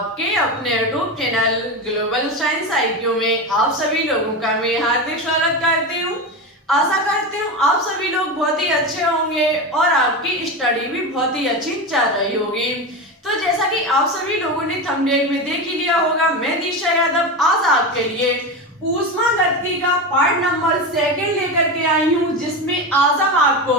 आपके अपने YouTube channel global science IQ में आप सभी लोगों का मैं हार्दिक स्वागत करती हूँ। आशा करती हूँ आप सभी लोग बहुत ही अच्छे होंगे और आपकी स्टडी भी बहुत ही अच्छी चल रही होगी। तो जैसा कि आप सभी लोगों ने थंबनेल में देख ही लिया होगा, मैं दिशा यादव आज आपके लिए ऊष्मागतिकी का पार्ट नंबर 2 लेकर के आई हूँ, जिसमें आज हम आपको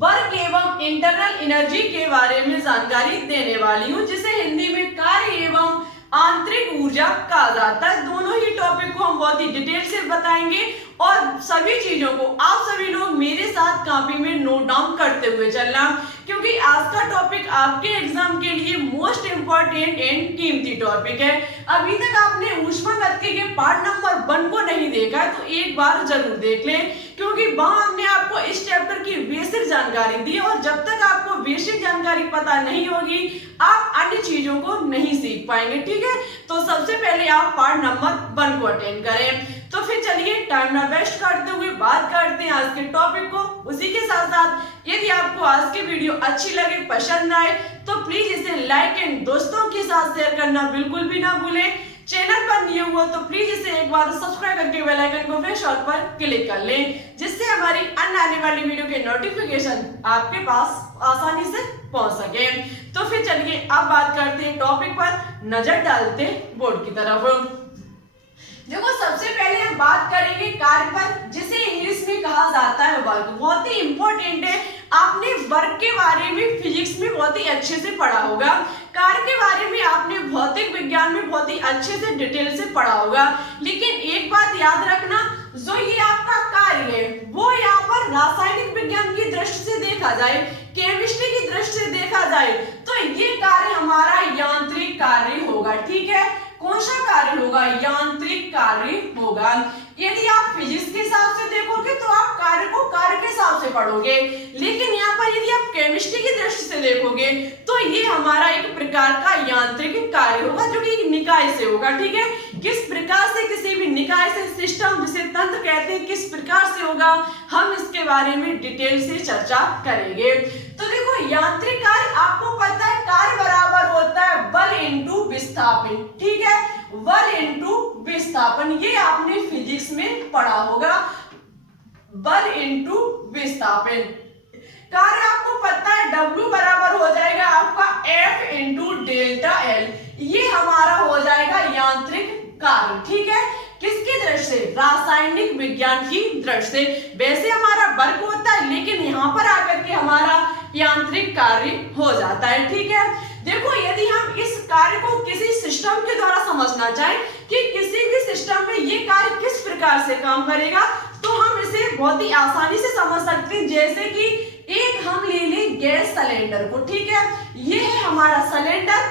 वर्क एवं इंटरनल एनर्जी के बारे में जानकारी देने वाली हूँ, जिसे हिंदी में कार्य एवं आंतरिक ऊर्जा कहा जाता है। दोनों ही टॉपिक को हम बहुत ही डिटेल से बताएंगे और सभी चीजों को आप सभी लोग मेरे साथ कॉपी में नोट डाउन करते हुए चलना, क्योंकि आज का टॉपिक आपके एग्जाम के लिए मोस्ट इंपॉर्टेंट एंड कीमती टॉपिक है। अभी तक आपने ऊष्मागतिकी के पार्ट नंबर 1 को नहीं देखा तो एक बार जरूर देख लें, क्योंकि वहां हमने आपको इस चैप्टर की बेसिक जानकारी दी और जब तक आपको बेसिक जानकारी पता नहीं होगी आप अन्य चीजों को नहीं सीख पाएंगे। ठीक है, तो सबसे पहले आप पार्ट नंबर 1 को अटेंड करें। तो फिर चलिए टाइम ना वेस्ट करते हुए बात करते हैं आज के टॉपिक को। उसी के साथ साथ यदि आपको आज की वीडियो अच्छी लगे, पसंद आए, तो प्लीज इसे लाइक एंड दोस्तों के साथ शेयर करना बिल्कुल भी ना भूलें। चैनल पर न्यू हो तो प्लीज इसे एक बार सब्सक्राइब करके बेल आइकन को प्रेस ऑल पर क्लिक कर लें, जिससे हमारी अन्य आने वाली वीडियो के नोटिफिकेशन आपके पास आसानी से पहुंच सके। तो फिर चलिए अब बात करते हैं टॉपिक पर, नजर डालते बोर्ड की तरफ। देखो, सबसे पहले हम बात करेंगे कार्य पर, जिसे इंग्लिश में कहा जाता है वर्क। बहुत ही इंपॉर्टेंट है, आपने वर्क के बारे में फिजिक्स में बहुत ही अच्छे से पढ़ा होगा, कार्य के बारे में आपने भौतिक विज्ञान में बहुत ही अच्छे से डिटेल से पढ़ा होगा। लेकिन एक बात याद रखना, जो ये आपका कार्य है वो यहाँ पर रासायनिक विज्ञान की दृष्टि से देखा जाए, केमिस्ट्री की दृष्टि से देखा जाए, तो ये कार्य हमारा यांत्रिक कार्य होगा। ठीक है, कौन सा कार्य होगा? यांत्रिक कार्य होगा। यदि आप फिजिक्स के हिसाब से देखोगे तो आप कार्य को कार्य के हिसाब से पढ़ोगे, लेकिन यहाँ पर यदि आप केमिस्ट्री की दृष्टि से देखोगे तो ये हमारा एक प्रकार का यांत्रिक कार्य होगा, जो कि एक निकाय से होगा। ठीक है, किस प्रकार से किसी भी निकाय से, सिस्टम जिसे तंत्र कहते हैं, किस प्रकार से होगा, हम इसके बारे में डिटेल से चर्चा करेंगे। तो देखो, यांत्रिक कार्य आपको पता है कार्य बराबर होता है बल इंटू विस्थापन। ठीक है, बल इंटू विस्थापन, ये आपने फिजिक्स में पढ़ा होगा, बल इंटू विस्थापन। कार्य आपको पता है W बराबर हो जाएगा आपका F इंटू डेल्टा L, ये हमारा हो जाएगा यांत्रिक कार्य। ठीक है, किसकी दृष्टि से? रासायनिक विज्ञान की दृष्टि से। वैसे हमारा वर्क होता है, लेकिन यहाँ पर आकर के हमारा यांत्रिक कार्य हो जाता है। ठीक है, देखो, यदि हम इस कार्य को किसी सिस्टम के द्वारा समझना चाहें कि किसी भी सिस्टम में ये कार्य किस प्रकार से काम करेगा, तो हम इसे बहुत ही आसानी से समझ सकते हैं। जैसे कि एक हम ले लें गैस सिलेंडर को। ठीक है, ये है हमारा सिलेंडर,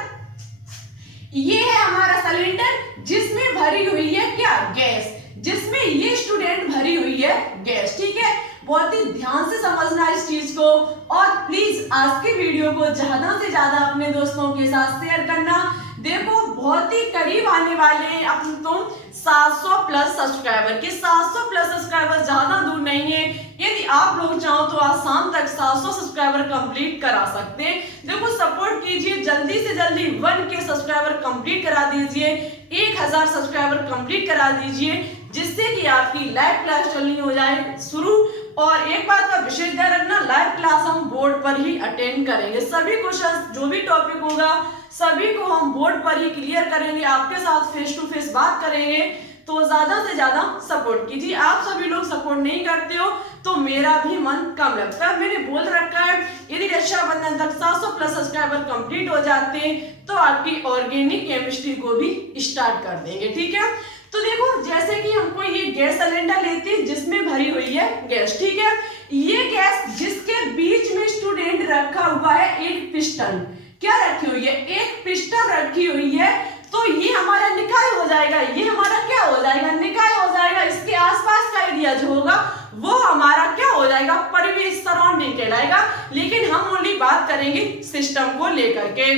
ये है हमारा सिलेंडर जिसमें भरी हुई है क्या? गैस, जिसमें ये स्टूडेंट भरी हुई है गैस। ठीक है, बहुत ही ध्यान से समझना इस चीज को, और प्लीज आज की वीडियो को ज्यादा से ज्यादा अपने दोस्तों के साथ शेयर करना। देखो, बहुत ही करीब आने वाले हैं अपन तुम 700 प्लस सब्सक्राइबर के। 700 प्लस सब्सक्राइबर ज्यादा दूर नहीं है, यदि आप लोग चाहो तो आज शाम तक 700 सब्सक्राइबर कंप्लीट करा सकते हैं। देखो, सपोर्ट कीजिए, जल्दी से जल्दी 1K सब्सक्राइबर कंप्लीट करा दीजिए, 1000 सब्सक्राइबर कंप्लीट करा दीजिए, जिससे कि आपकी लाइव क्लास चलनी हो जाए शुरू। और एक बात का विशेष ध्यान रखना, लाइव क्लास हम बोर्ड पर ही अटेंड करेंगे। सभी क्वेश्चन, जो भी टॉपिक होगा, सभी को हम बोर्ड पर ही क्लियर करेंगे, आपके साथ फेस टू फेस बात करेंगे। तो ज्यादा से ज्यादा सपोर्ट कीजिए। आप सभी लोग सपोर्ट नहीं करते हो तो मेरा भी मन कम लगता है। मैंने बोल रखा है, यदि रक्षाबंधन तक 700 प्लस सब्सक्राइबर कंप्लीट हो जाते हैं तो आपकी ऑर्गेनिक केमिस्ट्री को भी स्टार्ट कर देंगे। ठीक है, तो देखो, जैसे कि हमको ये गैस सिलेंडर लेते हैं जिसमें भरी हुई है गैस। ठीक है, ये गैस जिसके बीच में स्टूडेंट रखा हुआ है एक पिस्टन। क्या रखी हुई है? एक पिस्टन रखी हुई है, तो ये हमारा निकाय हो जाएगा। ये हमारा क्या हो जाएगा? निकाय हो जाएगा। इसके आसपास का एरिया जो होगा वो हमारा क्या हो जाएगा? परिवेश, सराउंडिंग कहलाएगा। लेकिन हम ओनली बात करेंगे सिस्टम को लेकर के।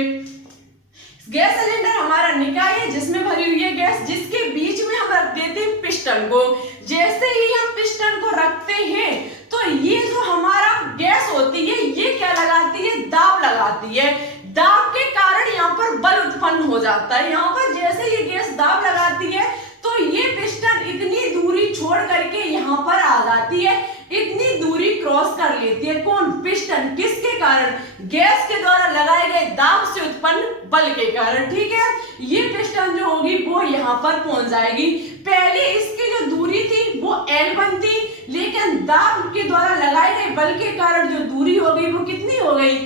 गैस सिलेंडर हमारा निकाय है जिसमें भरी हुई है गैस, जिसके बीच में हम रख देते हैं पिस्टन को। जैसे ही हम पिस्टन को रखते हैं तो ये जो हमारा गैस होती है ये क्या लगाती है? दाब लगाती है। दाब के कारण यहाँ पर बल उत्पन्न हो जाता है। यहाँ पर जैसे ये गैस दाब लगाती है तो ये पिस्टन इतनी दूरी छोड़ करके यहाँ पर आ जाती है, इतनी दूरी क्रॉस कर लेती है। कौन? पिस्टन। किसके कारण? गैस के द्वारा लगाए गए दाब से उत्पन्न बल के कारण। ठीक है, ये पिस्टन जो होगी वो यहाँ पर पहुंच जाएगी। पहले इसकी जो दूरी थी वो L1 थी, लेकिन दाब के द्वारा लगाए गए बल के कारण जो दूरी हो गई वो कितनी हो गई?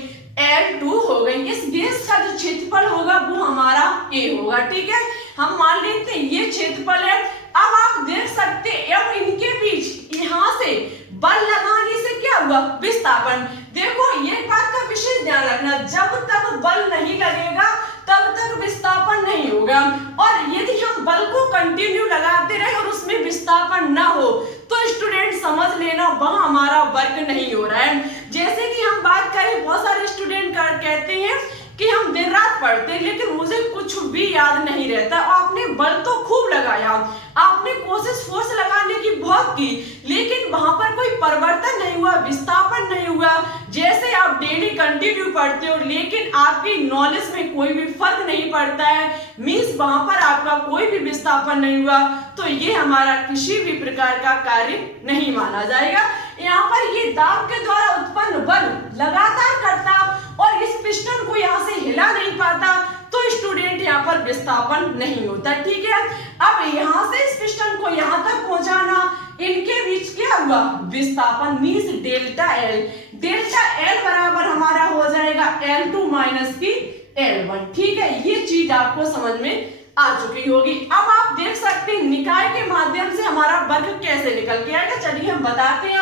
L2 हो गई। इस गैस का जो क्षेत्रफल होगा वो हमारा A होगा। ठीक है, हम मान लेते हैं ये क्षेत्रफल है। अब आप देख सकते हैं अब इनके बीच यहाँ से बल लगाने से क्या हुआ? विस्थापन। देखो ये बात का विशेष ध्यान रखना, जब तक बल नहीं लगेगा तब तक विस्थापन नहीं होगा, और यदि हम बल को कंटिन्यू लगाते रहे और उसमें विस्थापन ना हो तो स्टूडेंट समझ लेना वह हमारा वर्क नहीं हो रहा है। जैसे कि हम बात करें, बहुत सारे स्टूडेंट कहते हैं कि हम दिन रात पढ़ते हैं लेकिन मुझे कुछ भी याद नहीं रहता। आपने बल तो खूब लगाया, आपने कोशिश फोर्स लगाने की बहुत की, लेकिन वहां पर कोई परिवर्तन नहीं हुआ, विस्थापन नहीं हुआ। जैसे आप डेली कंटिन्यू पढ़ते हो लेकिन आपकी नॉलेज में कोई भी फर्क नहीं पड़ता है, मींस वहां पर आपका कोई भी विस्थापन नहीं हुआ, तो ये हमारा किसी भी प्रकार का कार्य नहीं माना जाएगा। यहाँ पर ये दाब के द्वारा उत्पन्न बल लगातार करता और इस पिस्टन को यहाँ से हिला नहीं पाता, तो स्टूडेंट यहाँ पर विस्थापन नहीं होता। ठीक है, अब यहाँ से इस पिस्टन को यहाँ तक पहुंचाना, इनके बीच क्या हुआ? विस्थापन, means delta L। Delta L बराबर हमारा हो जाएगा L2 माइनस की L1। ठीक है, ये चीज आपको समझ में आ चुकी होगी। अब आप देख सकते हैं निकाय के माध्यम से हमारा वर्ग कैसे निकल के आएगा। चलिए हम बताते हैं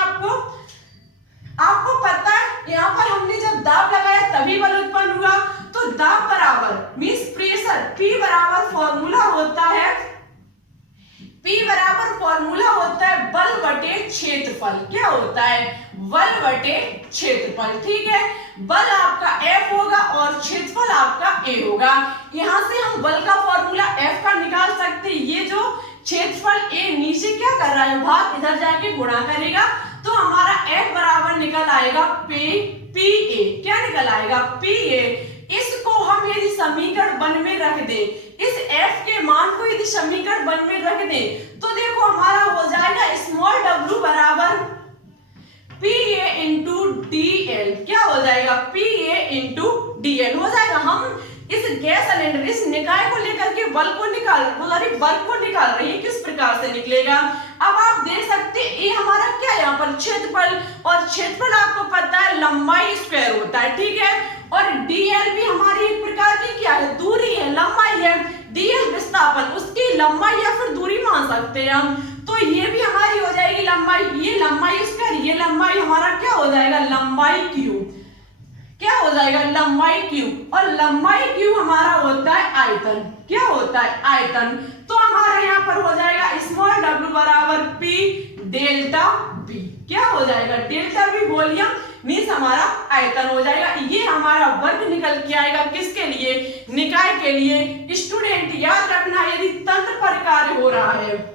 आपको पता है यहाँ पर हमने जब दाब लगाया तभी बल उत्पन्न हुआ, तो दाब बराबर मींस प्रेशर, P बराबर फॉर्मूला होता है बल बटे क्षेत्रफल। क्या होता है? बल बटे क्षेत्रफल। ठीक है, बल आपका F होगा और क्षेत्रफल आपका A होगा। यहाँ से हम बल का फॉर्मूला F का निकाल सकते हैं। ये जो क्षेत्रफल A नीचे क्या कर रहा है? भाग इधर जाके गुणा करेगा, तो हमारा F बराबर निकल आएगा PA। क्या निकल आएगा? PA। इसको हम यदि समीकरण 1 में रख दें, इस F के मान को यदि समीकरण 1 में रख दें, तो देखो हमारा हो जाएगा स्मॉल w बराबर PA इंटू DL। क्या हो जाएगा? PA इंटू DL हो जाएगा। हम इस गैस सिलेंडर, इस निकाय को लेकर के बल को निकाल रहे हैं, किस प्रकार से निकलेगा? अब आप देख सकते हैं ये हमारा क्या है यहाँ पर? क्षेत्रफल, और क्षेत्रफल आपको पता है लंबाई स्क्वायर होता है। ठीक है, और DL भी हमारी एक प्रकार की क्या है? दूरी है, लंबाई है। DL विस्थापन, उसकी लंबाई या फिर दूरी मान सकते हैं हम, तो ये भी हमारी हो जाएगी लंबाई। ये लंबाई स्क्वायर, ये लंबाई हमारा क्या हो जाएगा? लंबाई क्यूब। क्या हो जाएगा? लंबाई क्यूब, और लंबाई क्यूब हमारा होता है आयतन। क्या होता है? आयतन। तो हमारा यहाँ पर हो जाएगा स्मॉल w बराबर P डेल्टा B। क्या हो जाएगा? डेल्टा B वॉल्यूम मींस हमारा आयतन हो जाएगा। ये हमारा वर्ग निकल के आएगा किसके लिए? निकाय के लिए। स्टूडेंट याद रखना, यदि तंत्र पर कार्य हो रहा है,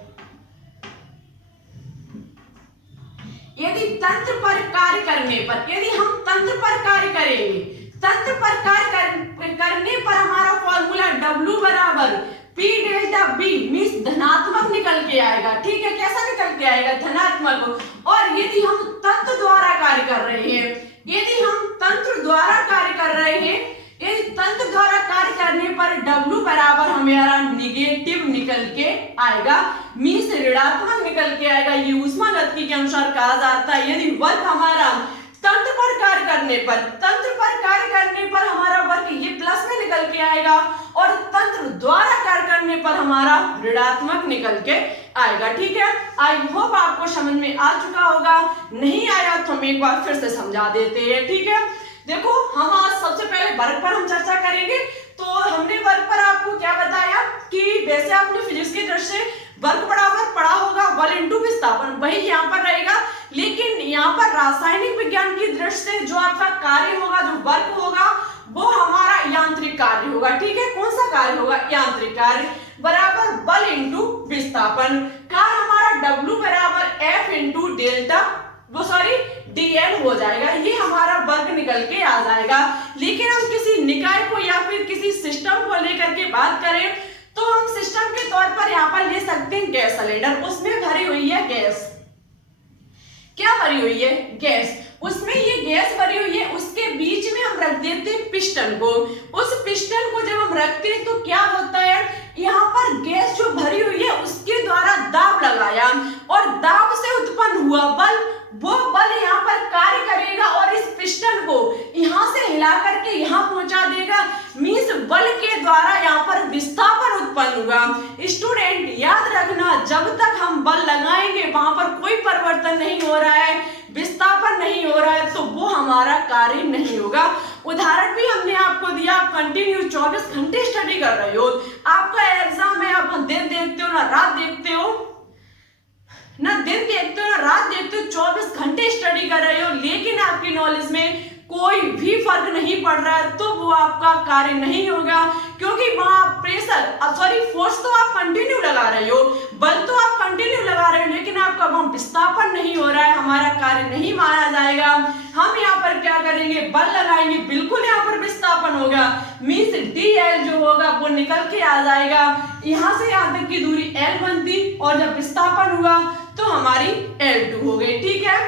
यदि तंत्र पर कार्य करने पर, यदि हम तंत्र पर कार्य करेंगे, तंत्र पर कार्य करने पर हमारा फॉर्मूला W बराबर P डेल्टा B मींस धनात्मक निकल के आएगा। ठीक है, कैसा निकल के आएगा? धनात्मक। और यदि हम तंत्र द्वारा कार्य कर रहे हैं, यदि हम तंत्र द्वारा कार्य कर रहे हैं, यदि तंत्र द्वारा कार्य करने पर W बराबर हमारा निगेटिव निकल के आएगा, मींस ऋणात्मक निकल के आएगा। ये ऊष्मागतिकी के अनुसार कहा जाता है। यदि वर्ग हमारा तंत्र पर कार्य करने पर हमारा वर्ग ये प्लस में निकल के आएगा, और तंत्र द्वारा कार्य करने पर हमारा ऋणात्मक निकल के आएगा। ठीक है, आई होप आपको समझ में आ चुका होगा। नहीं आया तो हम एक बार फिर से समझा देते हैं। ठीक है, देखो हम आज सबसे पहले वर्ग पर हम चर्चा करेंगे। तो हमने वर्ग पर आपको क्या बताया कि वैसे आपने फिजिक्स की दृष्टि से वर्ग बराबर पढ़ा होगा बल इंटू विस्थापन, वही यहाँ पर रहेगा, लेकिन यहाँ पर रासायनिक विज्ञान की दृष्टि से जो आपका कार्य होगा, जो वर्ग होगा, वो हमारा यांत्रिक कार्य होगा। ठीक है, कौन सा कार्य होगा? यांत्रिक कार्य बराबर बल इंटू विस्थापन। कार्य हमारा W बराबर F इंटू डेल्टा dl हो जाएगा, ये हमारा वर्ग निकल के आ जाएगा। लेकिन हम किसी निकाय को या फिर किसी सिस्टम को लेकर के बात करें तो हम सिस्टम के तौर पर यहाँ पर ले सकते हैं गैस सिलेंडर, उसमें भरी हुई है गैस। क्या भरी हुई है? गैस। उसमें ये गैस भरी हुई है, उसके बीच में हम रख देते हैं पिस्टन को। उस पिस्टन को जब हम रखते हैं तो क्या होता है, यहाँ पर गैस जो भरी हुई है उसके द्वारा दाब लगाया और दाब से उत्पन्न हुआ बल, वो बल यहाँ पर कार्य करेगा और इस पिस्टन को यहाँ से हिला करके यहाँ पहुंचा देगा। मींस बल के द्वारा यहाँ पर विस्थापन उत्पन्न होगा। स्टूडेंट याद रखना, जब तक हम बल लगाएंगे वहां पर कोई परिवर्तन नहीं हो रहा है, विस्थापन नहीं हो रहा है, तो वो हमारा कार्य नहीं होगा। उदाहरण भी हमने आपको दिया, आप कंटिन्यू 24 घंटे स्टडी कर रहे हो, आपका एग्जाम है, आप दिन देखते हो ना रात देखते हो, ना दिन देखते हो ना रात देखते हो, 24 घंटे स्टडी कर रहे हो, लेकिन आपकी नॉलेज में कोई भी फर्क नहीं पड़ रहा है, तो वो आपका कार्य नहीं होगा। क्योंकि वहां प्रेशर फोर्स तो आप कंटिन्यू लगा रहे हो, बल तो आप कंटिन्यू लगा रहे हो, लेकिन आपका वहां विस्थापन नहीं हो रहा है, हमारा कार्य नहीं माना जाएगा। हम यहाँ पर क्या करेंगे, बल लगाएंगे, बिल्कुल यहाँ पर विस्थापन होगा। मीन्स dl जो होगा वो निकल के आ जाएगा, यहाँ से यहाँ तक की दूरी l बनती और जब विस्थापन हुआ तो हमारी L2 हो गई। ठीक है,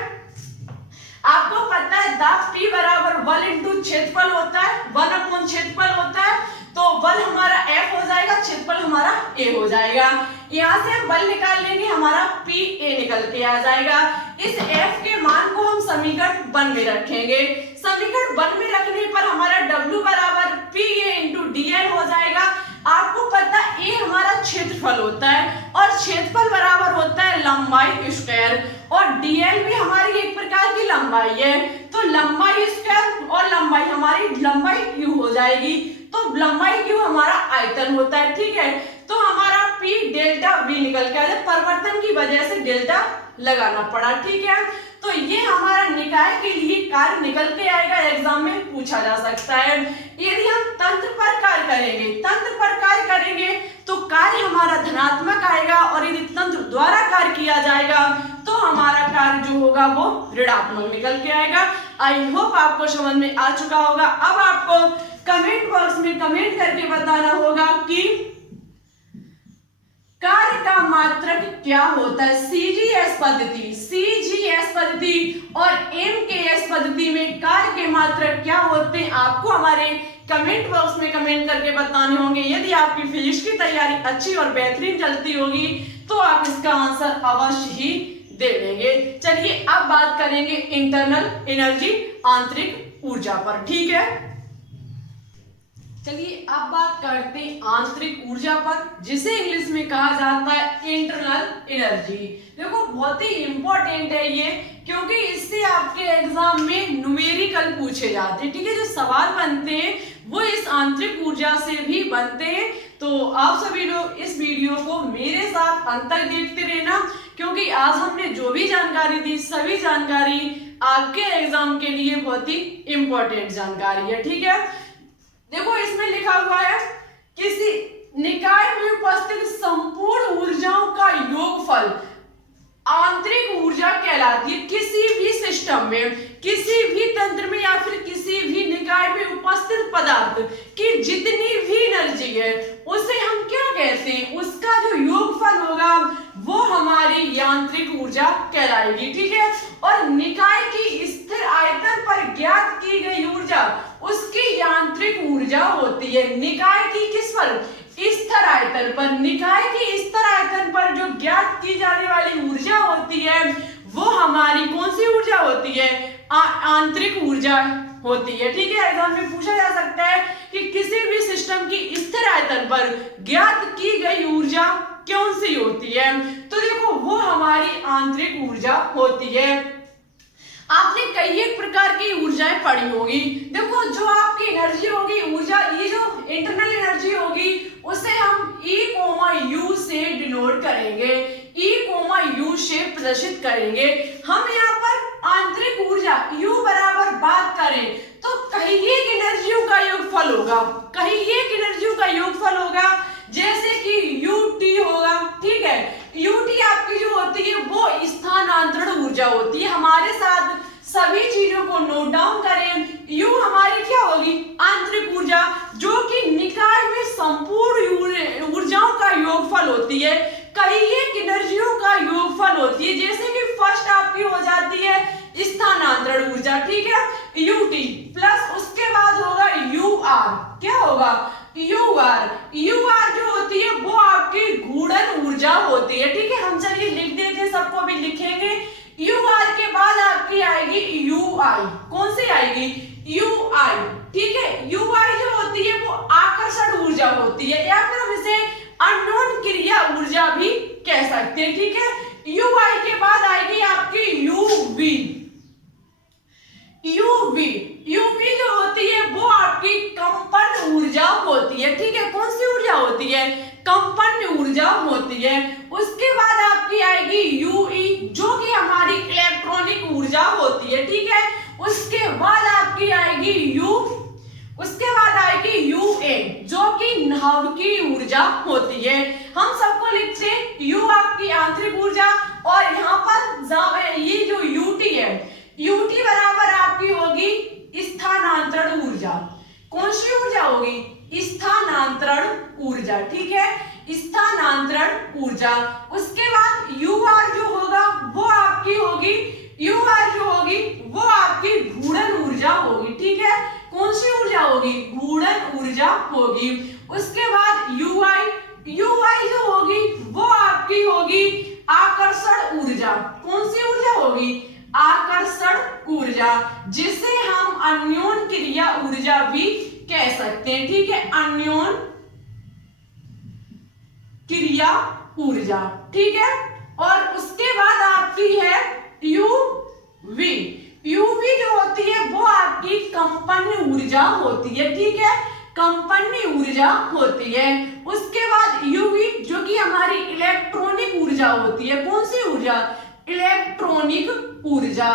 आपको पता है दाब P बराबर बल इंटू क्षेत्रफल होता है, 1/, क्षेत्रफल होता है, तो बल हमारा F हो जाएगा, क्षेत्रफल हमारा A हो जाएगा। यहाँ से हम बल निकाल लेंगे, हमारा PA निकल के आ जाएगा। इस F के मान को हम समीकरण 1 में रखेंगे। समीकरण 1 में रखने पर हमारा W बराबर PA इंटू dl हो जाएगा। आपको पता है A हमारा क्षेत्रफल होता है और क्षेत्रफल बराबर होता है लंबाई स्क्वायर, और dl भी हमारी एक प्रकार की लंबाई है, तो लंबाई स्क्वायर और लंबाई हमारी लंबाई क्यू हो जाएगी, तो लंबाई क्यू हमारा आयतन होता है। ठीक है, तो हमारा P डेल्टा V निकल के आ जाए, परिवर्तन की वजह से डेल्टा लगाना पड़ा। ठीक है, तो ये हमारा निकाय के लिए कार्य निकल के आएगा, एग्जाम में पूछा जा सकता है। यदि हम तंत्र पर कार्य करेंगे, तंत्र पर कार्य करेंगे तो कार्य हमारा धनात्मक आएगा, और यदि तंत्र द्वारा कार्य किया जाएगा तो हमारा कार्य जो होगा वो ऋणात्मक निकल के आएगा। आई होप आपको समझ में आ चुका होगा। अब आपको कमेंट बॉक्स में कमेंट करके बताना होगा कि कार्य का मात्रक क्या होता है। CGS पद्धति और MKS पद्धति में कार्य के मात्रक क्या होते हैं, आपको हमारे कमेंट बॉक्स में कमेंट करके बताने होंगे। यदि आपकी फिजिक्स की तैयारी अच्छी और बेहतरीन चलती होगी तो आप इसका आंसर अवश्य ही दे देंगे। चलिए अब बात करेंगे इंटरनल एनर्जी, आंतरिक ऊर्जा पर। ठीक है, चलिए अब बात करते हैं आंतरिक ऊर्जा पर, जिसे इंग्लिश में कहा जाता है इंटरनल एनर्जी। देखो बहुत ही इंपॉर्टेंट है ये, क्योंकि इससे आपके एग्जाम में न्यूमेरिकल पूछे जाते हैं। ठीक है, जो सवाल बनते हैं वो इस आंतरिक ऊर्जा से भी बनते हैं। तो आप सभी लोग इस वीडियो को मेरे साथ अंत तक देखते रहना, क्योंकि आज हमने जो भी जानकारी दी सभी जानकारी आपके एग्जाम के लिए बहुत ही इंपॉर्टेंट जानकारी है। ठीक है, देखो इसमें लिखा हुआ है किसी निकाय में उपस्थित संपूर्ण ऊर्जाओं का योगफल आंतरिक ऊर्जा कहलाती है। किसी भी सिस्टम में, किसी भी तंत्र में या फिर किसी भी निकाय में उपस्थित पदार्थ की जितनी भी एनर्जी है उसे हम क्या कहते हैं, उसका जो योगफल होगा वो हमारी यांत्रिक ऊर्जा कहलाएगी। ठीक है, और निकाय की स्थिर आयतन पर ज्ञात की गई ऊर्जा उसकी यांत्रिक ऊर्जा होती है। निकाय की किस पर, स्थिर आयतन पर, निकाय की स्थिर आयतन पर जो ज्ञात की जाने वाली ऊर्जा होती है वो हमारी कौन सी ऊर्जा होती है, आंतरिक ऊर्जा होती है। ठीक है, एग्जाम में पूछा जा सकता है कि किसी भी सिस्टम की स्थिर आयतन पर ज्ञात की गई ऊर्जा कौन सी होती है, तो देखो वो हमारी आंतरिक ऊर्जा होती है। आपने कई एक प्रकार की ऊर्जाएं पढ़ी होगी। देखो जो आपकी एनर्जी होगी, ऊर्जा, ये जो इंटरनल एनर्जी होगी उसे हम E, U से डिनोट करेंगे, E, U से प्रदर्शित करेंगे। हम यहाँ पर आंतरिक ऊर्जा U बराबर बात करें तो कहीं एक एनर्जियों का योगफल होगा, कहीं एक एनर्जियों का योगफल होगा, जैसे कि UT होगा। ठीक है, UT आपकी जो होती है वो स्थानांतरण ऊर्जा होती है। हमारे साथ सभी चीजों को नोट डाउन करें। यू हमारी क्या होगी, आंतरिक ऊर्जा, जो कि निकाय में संपूर्ण ऊर्जाओं का योगफल होती है, कई एक एनर्जियों का योगफल होती है। जैसे कि फर्स्ट आपकी हो जाती है स्थानांतरण ऊर्जा, ठीक है, यूटी, प्लस उसके बाद होगा यूआर, क्या होगा, यूआर। यूआर जो होती है वो आपकी घूर्णन ऊर्जा होती है, ठीक है। हम चलिए लिख देते हैं, सबको भी लिखेंगे। यूआर के बाद आपकी आएगी यूआई, कौन सी आएगी, यूआई, ठीक है। यूआई जो होती है वो आकर्षण ऊर्जा होती है, या फिर हम इसे अननोन क्रिया ऊर्जा भी कह सकते हैं, ठीक है। यूआई के बाद आएगी आपकी यूवी। यूवी, यूवी जो होती है वो आपकी कंपन ऊर्जा होती है, ठीक है। कौन सी ऊर्जा होती है, कंपन ऊर्जा होती है। उसके बाद आपकी आएगी यूई, जो कि हमारी इलेक्ट्रॉनिक ऊर्जा होती है, ठीक है। उसके बाद आपकी आएगी उसके बाद आएगी यूए, जो कि नाभिकीय ऊर्जा होती है। हम सबको लिखते हैं यू आपकी आंतरिक ऊर्जा, और यहाँ पर ये जो यूटी है, यूटी बराबर आपकी होगी स्थानांतरण ऊर्जा। कौन सी ऊर्जा होगी, स्थानांतरण ऊर्जा, ठीक है, स्थानांतरण ऊर्जा। उसके बाद यूआर जो होगा वो आपकी होगी, यूआर जो होगी वो आपकी घूर्णन ऊर्जा होगी, ठीक है। कौन सी ऊर्जा होगी, घूर्णन ऊर्जा होगी। उसके बाद यूआई, यूआई जो होगी वो आपकी होगी आकर्षण ऊर्जा। कौन सी ऊर्जा होगी, आकर्षण ऊर्जा, जिसे हम अन्योन क्रिया ऊर्जा भी कह सकते हैं, ठीक है, अन्योन क्रिया ऊर्जा, ठीक है। और उसके बाद आपकी है यूवी। यूवी जो होती है वो आपकी कंपन ऊर्जा होती है, ठीक है, कंपन ऊर्जा होती है। उसके बाद यूवी जो कि हमारी इलेक्ट्रॉनिक ऊर्जा होती है। कौन सी ऊर्जा, इलेक्ट्रॉनिक ऊर्जा,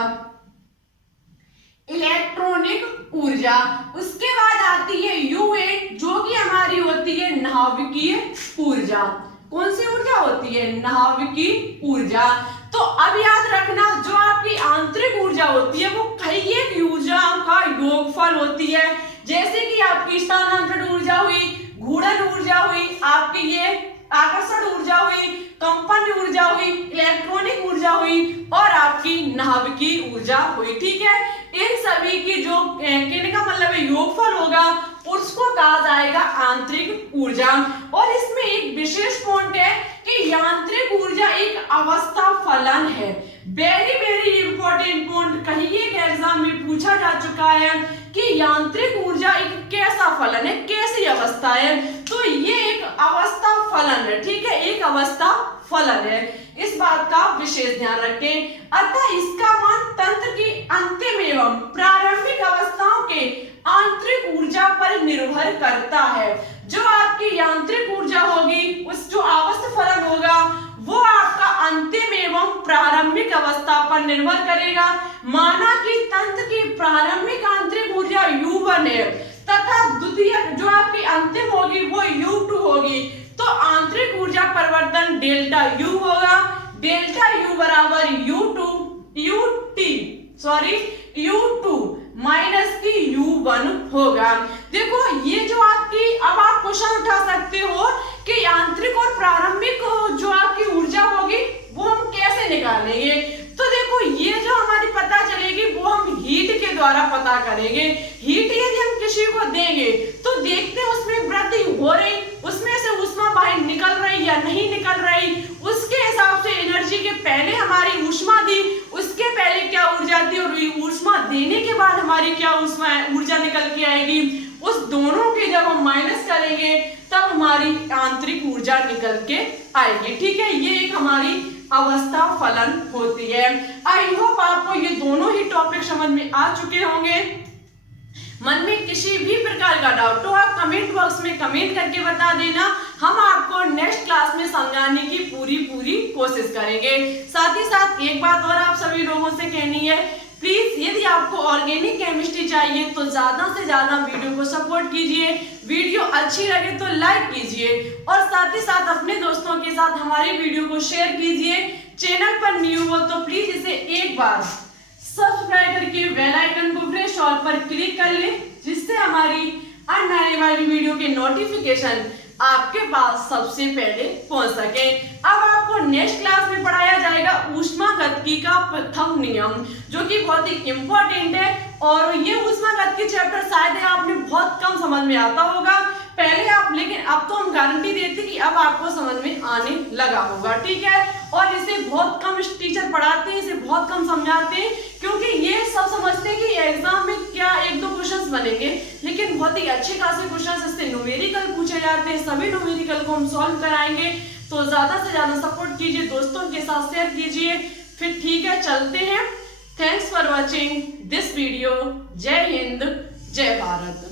इलेक्ट्रॉनिक ऊर्जा। उसके बाद आती है यूए, जो कि हमारी होती है नाभिकीय ऊर्जा। कौन सी ऊर्जा होती है, नाभिकीय ऊर्जा। तो अब याद रखना, जो आपकी आंतरिक ऊर्जा होती है वो कई एक ऊर्जाओं का योगफल होती है। जैसे कि आपकी स्थानांतरण ऊर्जा हुई, घूर्णन ऊर्जा हुई, आपकी ये आकर्षण ऊर्जा हुई, कंपन ऊर्जा हुई, इलेक्ट्रॉनिक ऊर्जा हुई, और आपकी नाभिकीय ऊर्जा हुई, ठीक है। इन सभी की जो कहने का मतलब है योगफल होगा, उसको कहा जाएगा आंतरिक ऊर्जा। और इसमें एक विशेष पॉइंट है कि यांत्रिक ऊर्जा एक अवस्था फलन है। वेरी वेरी इंपॉर्टेंट पॉइंट, कहीं एक एग्जाम में पूछा जा चुका है कि यांत्रिक ऊर्जा एक कैसा फलन है, कैसी अवस्था है। तो ये एक अवस्था फलन है, ठीक है, एक अवस्था फलन है। इस बात का विशेष ध्यान रखें। अतः इसका मान तंत्र की अंतिम एवं प्रारंभिक अवस्थाओं के आंतरिक ऊर्जा पर निर्भर करता है। जो आपकी यांत्रिक ऊर्जा होगी, उस जो अवस्था फलन होगा वो आपका अंतिम एवं प्रारंभिक अवस्था पर निर्भर करेगा। माना कि तंत्र की प्रारंभिक आंतरिक ऊर्जा U1 है तथा द्वितीय जो आपकी अंतिम होगी वो U2 होगी, तो आंतरिक ऊर्जा परिवर्तन डेल्टा U होगा। डेल्टा U बराबर U2 माइनस की U1 होगा। देखो ये जो आपकी, अब आप क्वेश्चन उठा सकते हो कि यांत्रिक और प्रारंभिक जो आपकी ऊर्जा होगी वो हम कैसे निकालेंगे। तो देखो ये जो हमारी पता चलेगी वो हम हीट के द्वारा पता करेंगे। हीट यदि हम किसी को देंगे तो देखते हैं उसमें वृद्धि हो रही, उसमें से ऊष्मा बाहर निकल रही या नहीं निकल रही, उसके हिसाब से एनर्जी के पहले हमारी ऊष्मा दी, उसके पहले क्या ऊर्जा थी, और ऊष्मा देने के बाद हमारी क्या ऊर्जा निकल के आएगी। उस दोनों के जब हम माइनस करेंगे तब हमारी आंतरिक ऊर्जा निकल के आएगी, ठीक है। ये एक हमारी अवस्था फलन होती है। आई होप आपको ये दोनों ही टॉपिक समझ में आ चुके होंगे। मन में किसी भी प्रकार का डाउट हो आप कमेंट बॉक्स में कमेंट करके बता देना, हम आपको नेक्स्ट क्लास में समझाने की पूरी कोशिश करेंगे। साथ ही साथ एक बात और आप सभी लोगों से कहनी है, प्लीज यदि आपको ऑर्गेनिक केमिस्ट्री चाहिए तो ज्यादा से ज्यादा वीडियो को सपोर्ट कीजिए। वीडियो अच्छी लगे तो लाइक कीजिए और साथ ही साथ अपने दोस्तों के साथ हमारी वीडियो को शेयर कीजिए। चैनल पर न्यू हो तो प्लीज इसे एक बार सब्सक्राइब करके बेल आइकन को प्रेस ऑल पर क्लिक कर ले, जिससे हमारी आने वाली वीडियो के नोटिफिकेशन आपके पास सबसे पहले पहुंच सके। अब आपको नेक्स्ट क्लास में पढ़ाया जाएगा ऊष्मागतिकी का प्रथम नियम, जो कि बहुत ही इम्पोर्टेंट है। और ये ऊष्मागतिकी चैप्टर शायद आपने बहुत कम समझ में आता होगा पहले आप, लेकिन अब तो हम गारंटी देते कि अब आपको समझ में आने लगा होगा, ठीक है। और इसे बहुत कम टीचर पढ़ाते हैं, इसे बहुत कम समझाते हैं, क्योंकि ये सब समझते हैं कि एग्जाम में क्या एक दो क्वेश्चंस बनेंगे, लेकिन बहुत ही अच्छे खासे क्वेश्चंस इससे न्यूमेरिकल पूछे जाते हैं। सभी न्यूमेरिकल को हम सॉल्व कराएंगे, तो ज्यादा से ज्यादा सपोर्ट कीजिए, दोस्तों के साथ शेयर कीजिए। फिर ठीक है, चलते हैं। Thanks for watching this video. जय हिंद, जय भारत।